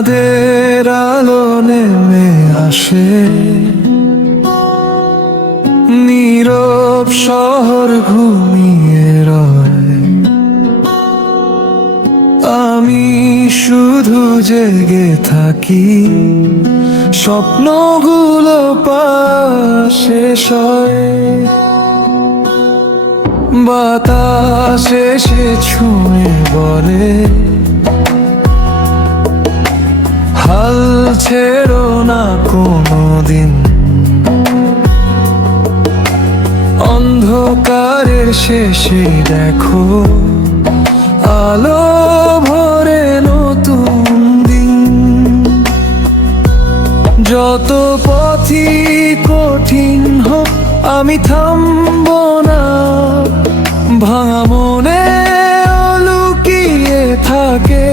চাঁদের আলো নেমে আসে, নীরব শহর ঘুমিয়ে রয়, আমি শুধু জেগে থাকি, স্বপ্নগুলো পাশে সয়। বাতাস এসে ছুঁয়ে বলে, হাল ছেড়ো না কোনোদিন, অন্ধকারের শেষে দেখো আলো ভরে নতুন দিন। যত পথই কঠিন হোক আমি থামবো না, ভাঙা মনে লুকিয়ে থাকে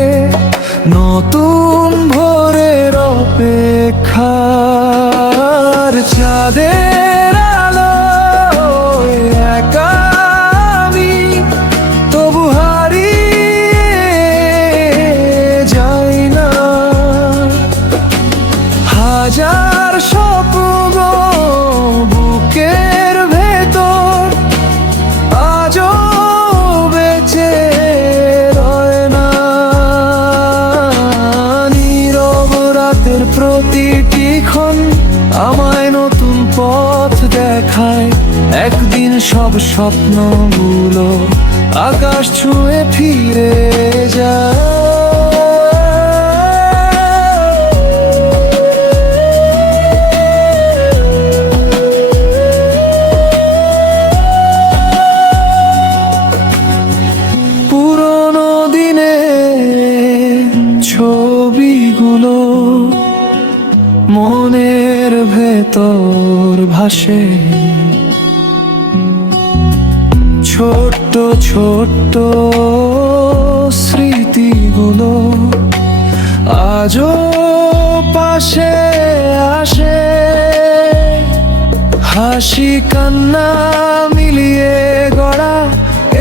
নতুন ভোরের অপেক্ষার। চাঁদের আলো একা আমি তবু হারিয়ে যাই না, হাজার স্বপ্ন বুকের ভেতর আজও বেঁচে রয় না। নীরব রাতের প্রতিটি ক্ষণ আমায় নতুন পথ দেখায়, একদিন সব স্বপ্নগুলো আকাশ ছুঁয়ে ফিরে যায়। পুরনো দিনের ছবিগুলো মনের ভেতর ভাসে, ছোট্ট ছোট্ট স্মৃতিগুলো আজও পাশে আসে। হাসি কান্না মিলিয়ে গড়া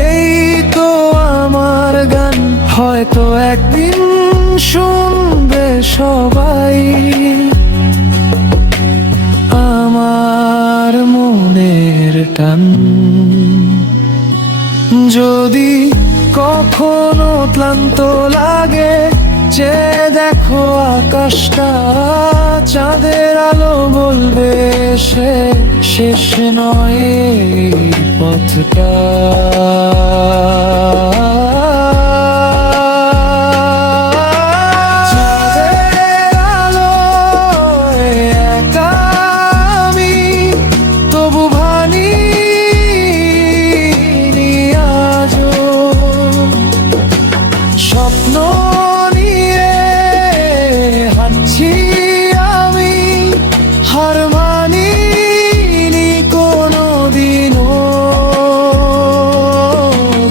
এই তো আমার গান, হয়তো একদিন শুনবে সবাই আমার মনের টান। যদি কখনো ক্লান্ত লাগে চেয়ে দেখো আকাশটা, চাঁদের আলো বলবে সে শেষ নয় এই পথটা। স্বপ্ন নিয়ে হাঁটছি আমি, হার মানিনি কোনোদিনও।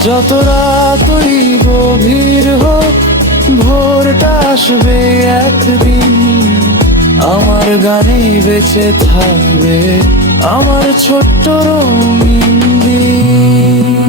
যত রাতই গভীর হোক ভোরটা আসবে একদিন, আমার গানেই বেঁচে থাকবে আমার ছোট্ট রঙিন দিন।